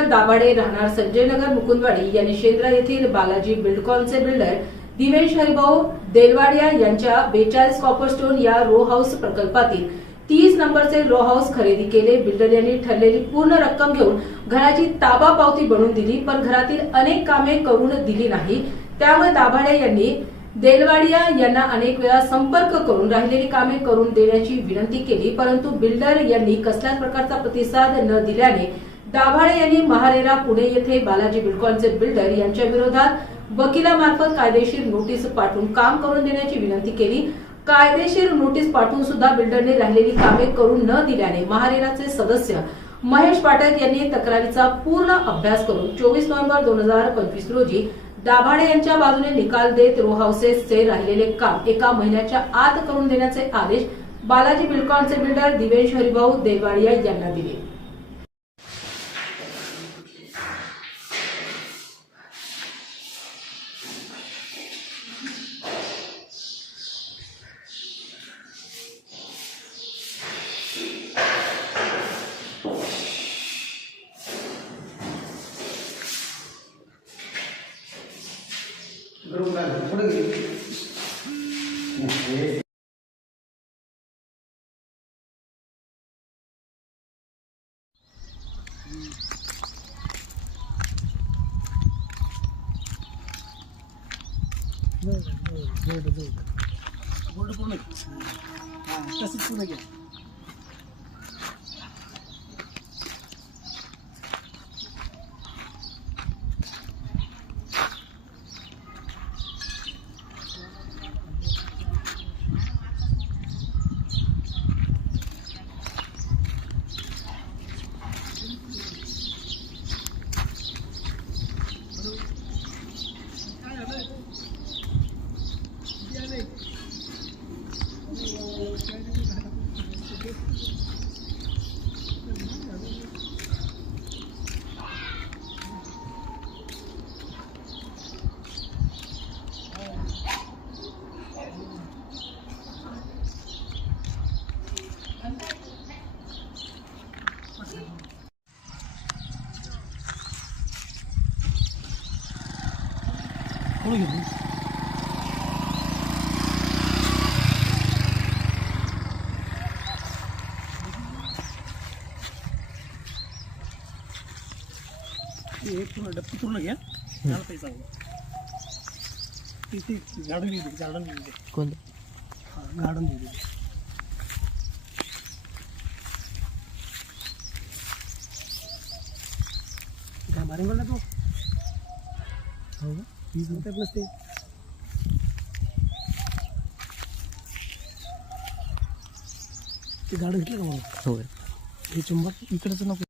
Builder Dabhade राहणार संजयनगर मुकुंदवाडी यांनी शेंद्रा येथील बालाजी बिल्डकॉनचे बिल्डर दिवेश हरिभाऊ देलवाडिया यांच्या 42 कॉपरस्टोन या रो हाऊस प्रकल्पातील 30 नंबरचे रो हाऊस खरेदी केले। बिल्डर यांनी ठरलेली पूर्ण रक्कम घेऊन घराची ताबा पावती बनवून दिली, पण घरातील अनेक कामे करून दिली नाही। त्यामुळे दाभाडे यांनी देलवाडिया यांना अनेक वेळा संपर्क करून राहिलेली कामे करून देण्याची विनंती केली, परंतु बिल्डर यांनी कसल्याच प्रकारचा प्रतिसाद न दिल्याने दाभाडे यांनी महारेरा पुणे येथे बालाजी बिल्डकॉनचे बिल्डर यांच्या विरोधात वकिलामार्फत कायदेशीर नोटीस पाठवून काम करून देण्याची विनंती केली। कायदेशीर नोटीस पाठवून सुद्धा बिल्डरने राहिलेली कामे करून न दिल्याने महारेराचे सदस्य महेश पाठक यांनी तक्रारीचा पूर्ण अभ्यास करून 24 नोव्हेंबर 2025 रोजी दाभाडे यांच्या बाजूने निकाल देत रो हाऊसेसचे राहिलेले काम 1 महिन्याच्या आत करून देण्याचे आदेश बालाजी बिल्डकॉनचे बिल्डर दिवेश हरिभाऊ देलवाडिया यांना दिले। गोल्ड पूर्ण तसंच पूर्ण घ्या। एक पूर्ण डब्बी पूर्ण घ्या, त्याला पैसा तिथे गार्डन कोण गार्डन काय मारून बोलला तू? हो का? 20 मिनिटात नसते ते गार्डन घेतलं का मला? हो, हे चुंबक इकडचं नको।